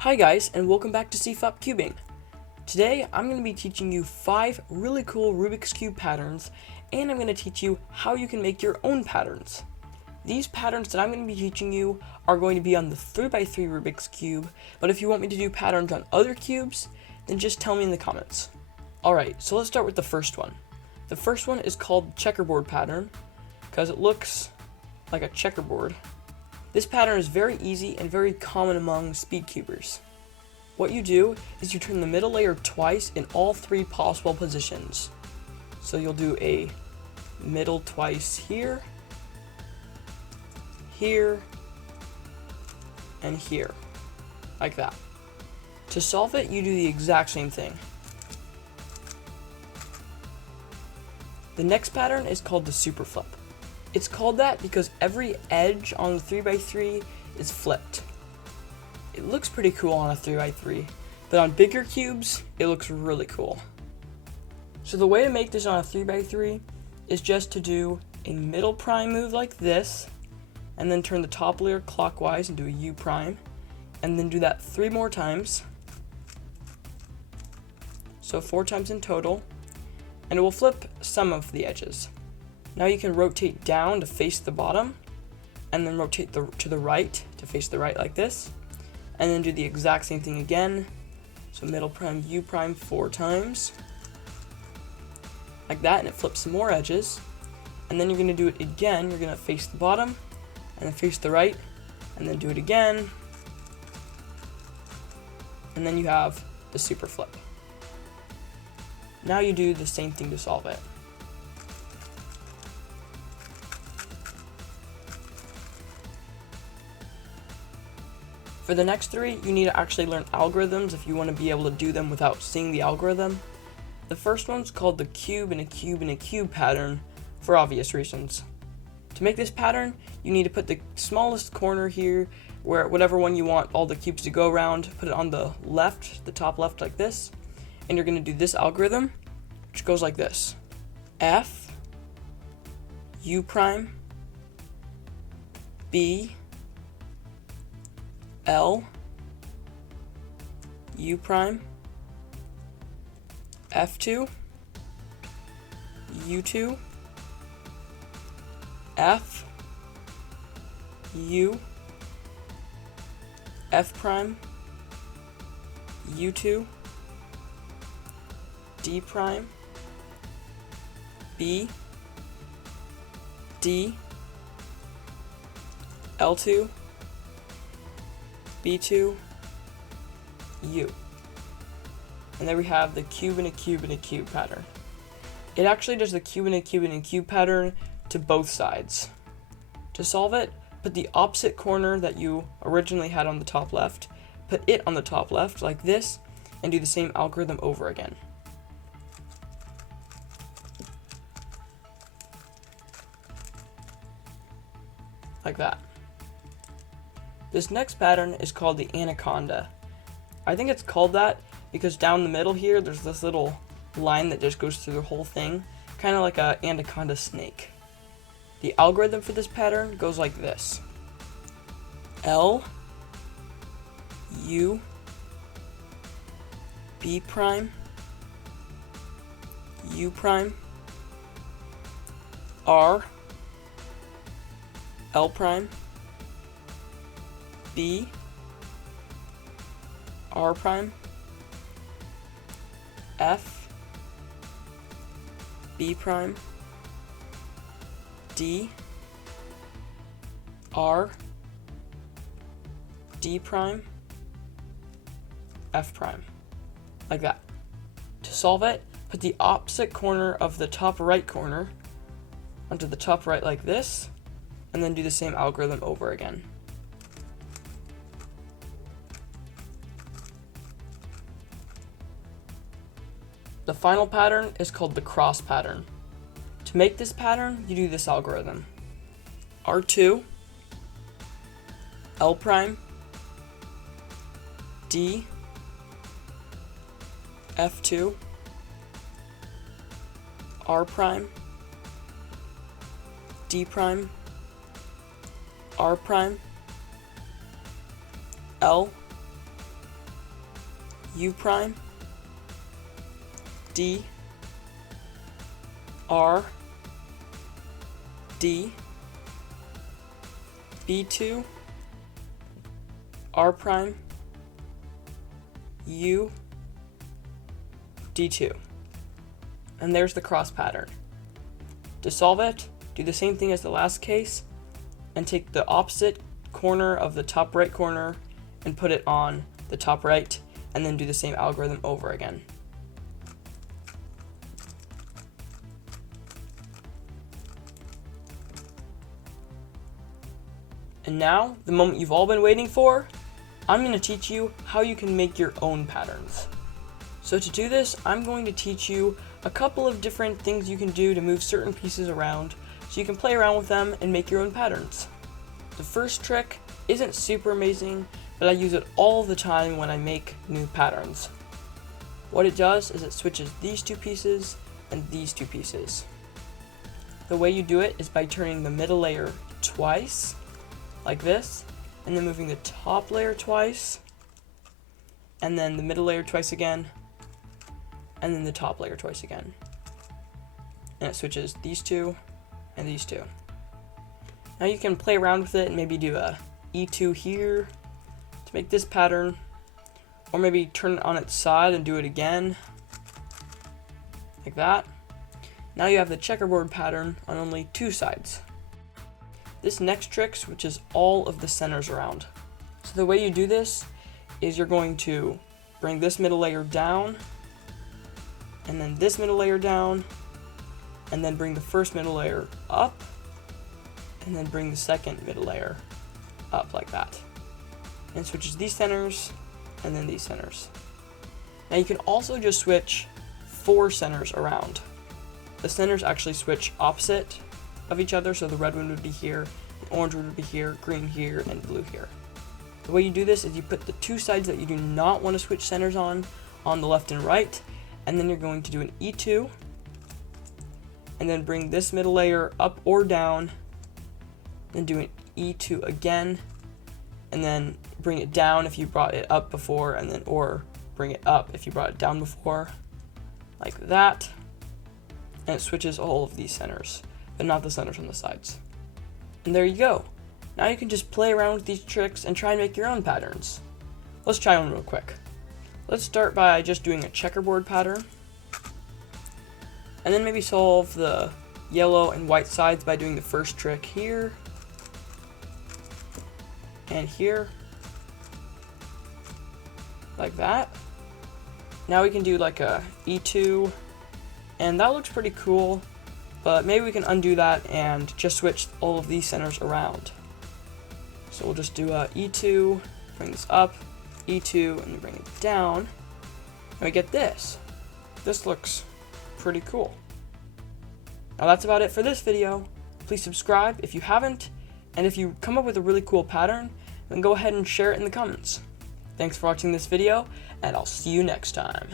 Hi guys, and welcome back to Staf Cubing. Today I'm going to be teaching you 5 really cool Rubik's Cube patterns, and I'm going to teach you how you can make your own patterns. These patterns that I'm going to be teaching you are going to be on the 3x3 Rubik's Cube, but if you want me to do patterns on other cubes, then just tell me in the comments. Alright, so let's start with the first one. The first one is called Checkerboard pattern, because it looks like a checkerboard. This pattern is very easy and very common among speed cubers. What you do is you turn the middle layer twice in all 3 possible positions. So you'll do a middle twice here, here, and here, like that. To solve it, you do the exact same thing. The next pattern is called the Superflip. It's called that because every edge on the 3x3 is flipped. It looks pretty cool on a 3x3, but on bigger cubes, it looks really cool. So the way to make this on a 3x3 is just to do a middle prime move like this, and then turn the top layer clockwise and do a U prime, and then do that 3 more times. So 4 times in total, and it will flip some of the edges. Now you can rotate down to face the bottom, and then rotate to the right to face the right like this, and then do the exact same thing again. So middle prime, U prime 4 times, like that, and it flips some more edges. And then you're going to do it again. You're going to face the bottom, and then face the right, and then do it again. And then you have the super flip. Now you do the same thing to solve it. For the next 3, you need to actually learn algorithms if you want to be able to do them without seeing the algorithm. The first one's called the cube and a cube and a cube pattern for obvious reasons. To make this pattern, you need to put the smallest corner here, where whatever one you want all the cubes to go around, put it on the left, the top left like this, and you're going to do this algorithm, which goes like this. F, U prime, B, L, U prime, F2, U2, F, U, F prime, U2, D prime, B, D, L2, B2, U. And there we have the cube and a cube and a cube pattern. It actually does the cube and a cube and a cube pattern to both sides. To solve it, put the opposite corner that you originally had on the top left, put it on the top left like this, and do the same algorithm over again. Like that. This next pattern is called the Anaconda. I think it's called that because down the middle here, there's this little line that just goes through the whole thing, kind of like an anaconda snake. The algorithm for this pattern goes like this. L, U, B prime, U prime, R, L prime, B, R prime, F, B prime, D, R, D prime, F prime, like that. To solve it, put the opposite corner of the top right corner onto the top right like this, and then do the same algorithm over again. The final pattern is called the cross pattern. To make this pattern, you do this algorithm. R2, L prime, D, F2, R prime, D prime, R prime, L, U prime, D, R, D, B2, R prime, U, D2. And there's the cross pattern. To solve it, do the same thing as the last case and take the opposite corner of the top right corner and put it on the top right, and then do the same algorithm over again. And now, the moment you've all been waiting for, I'm going to teach you how you can make your own patterns. So to do this, I'm going to teach you a couple of different things you can do to move certain pieces around so you can play around with them and make your own patterns. The first trick isn't super amazing, but I use it all the time when I make new patterns. What it does is it switches these two pieces and these two pieces. The way you do it is by turning the middle layer twice, like this, and then moving the top layer twice, and then the middle layer twice again, and then the top layer twice again. And it switches these two and these two. Now you can play around with it and maybe do a E2 here to make this pattern, or maybe turn it on its side and do it again, like that. Now you have the checkerboard pattern on only two sides. This next trick switches all of the centers around. So the way you do this is you're going to bring this middle layer down, and then this middle layer down, and then bring the first middle layer up, and then bring the second middle layer up like that. And switches these centers, and then these centers. Now you can also just switch 4 centers around. The centers actually switch opposite of each other, so the red one would be here, the orange one would be here, green here, and blue here. The way you do this is you put the two sides that you do not want to switch centers on the left and right, and then you're going to do an E2, and then bring this middle layer up or down, then do an E2 again, and then bring it down if you brought it up before, and then or bring it up if you brought it down before, like that, and it switches all of these centers, but not the centers on the sides. And there you go. Now you can just play around with these tricks and try and make your own patterns. Let's try one real quick. Let's start by just doing a checkerboard pattern, and then maybe solve the yellow and white sides by doing the first trick here, and here, like that. Now we can do like a E2, and that looks pretty cool, but maybe we can undo that and just switch all of these centers around. So we'll just do a E2, bring this up, E2, and bring it down, and we get this. This looks pretty cool. Now that's about it for this video. Please subscribe if you haven't, and if you come up with a really cool pattern, then go ahead and share it in the comments. Thanks for watching this video, and I'll see you next time.